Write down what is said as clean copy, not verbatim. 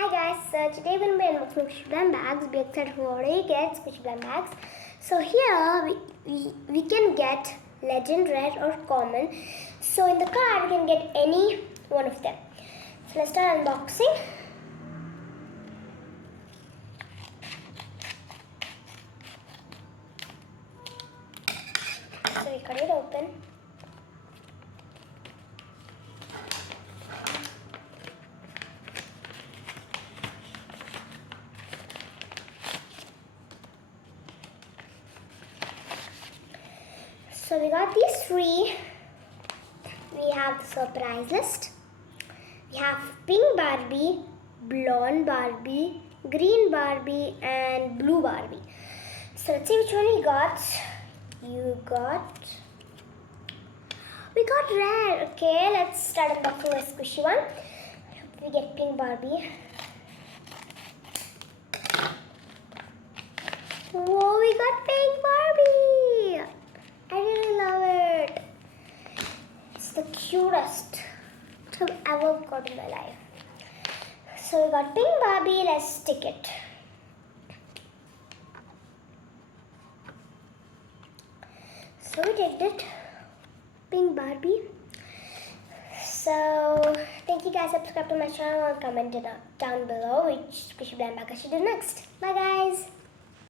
Hi guys, so today we're going to be unboxing Squishy Blam bags. Be excited who already gets Squishy Blam bags. So here we can get legend, rare or common. So in the card we can get any one of them. So let's start unboxing. So we cut it open. So we got these three. We have the surprise list. We have pink Barbie, blonde Barbie, green Barbie and blue Barbie. So let's see which one we got. We got red. Okay, let's start unboxing the squishy one. We get pink Barbie. Whoa, we got pink Barbie. I really love it. It's the cutest I've ever got in my life. So we got pink Barbie. Let's stick it. So we did it. Pink Barbie. So thank you guys. Subscribe to my channel and comment down below which Squishy Blam bag I should do next. Bye guys.